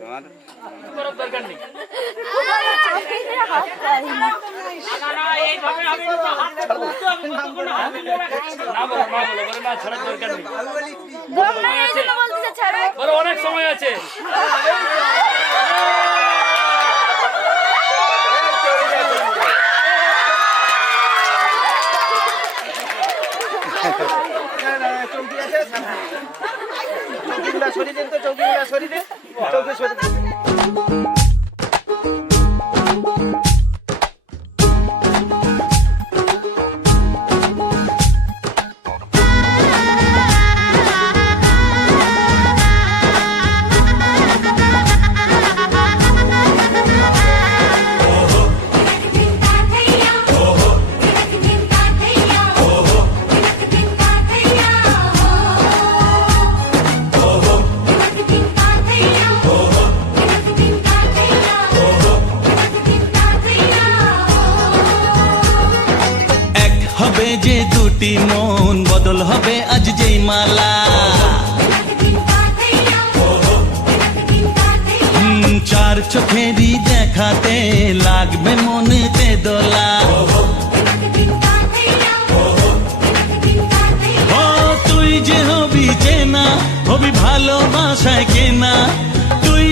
তোমার? দরকার নেই। অনেক সময় আছে। চৌকি আছে। চৌকিগুলা সরিয়ে দিন তো চৌকিগুলা সরিয়ে দিন 张哥觉得 যে দুটি মন বদল হবে আজ যেই মালা। চার চোখেরই দেখাতে লাগবে মনেতে দোলা তুই যে হবি চেনা হবি ভালোবাসায় কেনা।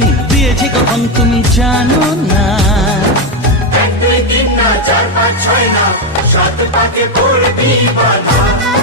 মন দিয়েছি কখন তুমি জানো না। সাত পাকে পড়বি বাধা।